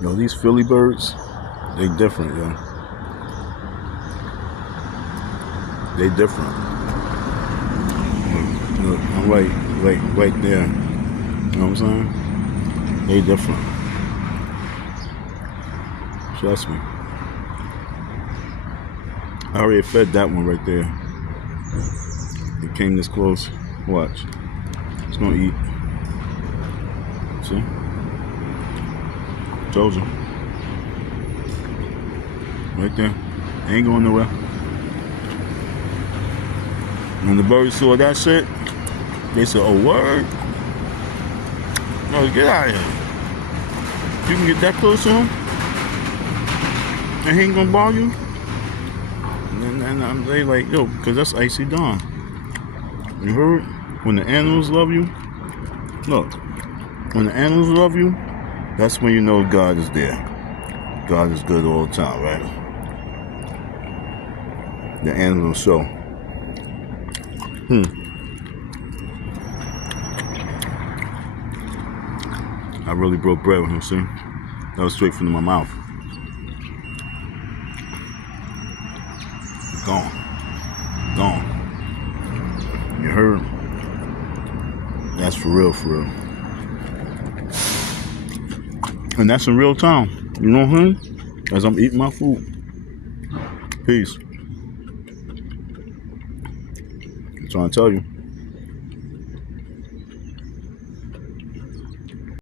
Yo, these Philly birds, they different, yo. They different. Look, I'm right there. You know what I'm saying? They different. Trust me. I already fed that one right there. It came this close. Watch. It's gonna eat. See? Told you. Right there. Ain't going nowhere. When the birds saw that shit, they said, oh, word? No, get out of here. You can get that close to him? And he ain't gonna bother you? And they like, yo, because that's Icy Dawn. You heard? When the animals love you, look, when the animals love you, that's when you know God is there. God is good all the time, right? The animals show. I really broke bread with him, see? That was straight from my mouth. Gone. Gone. You heard? That's for real, for real. And that's in real time. You know what I'm saying? As I'm eating my food. Peace. I'm trying to tell you.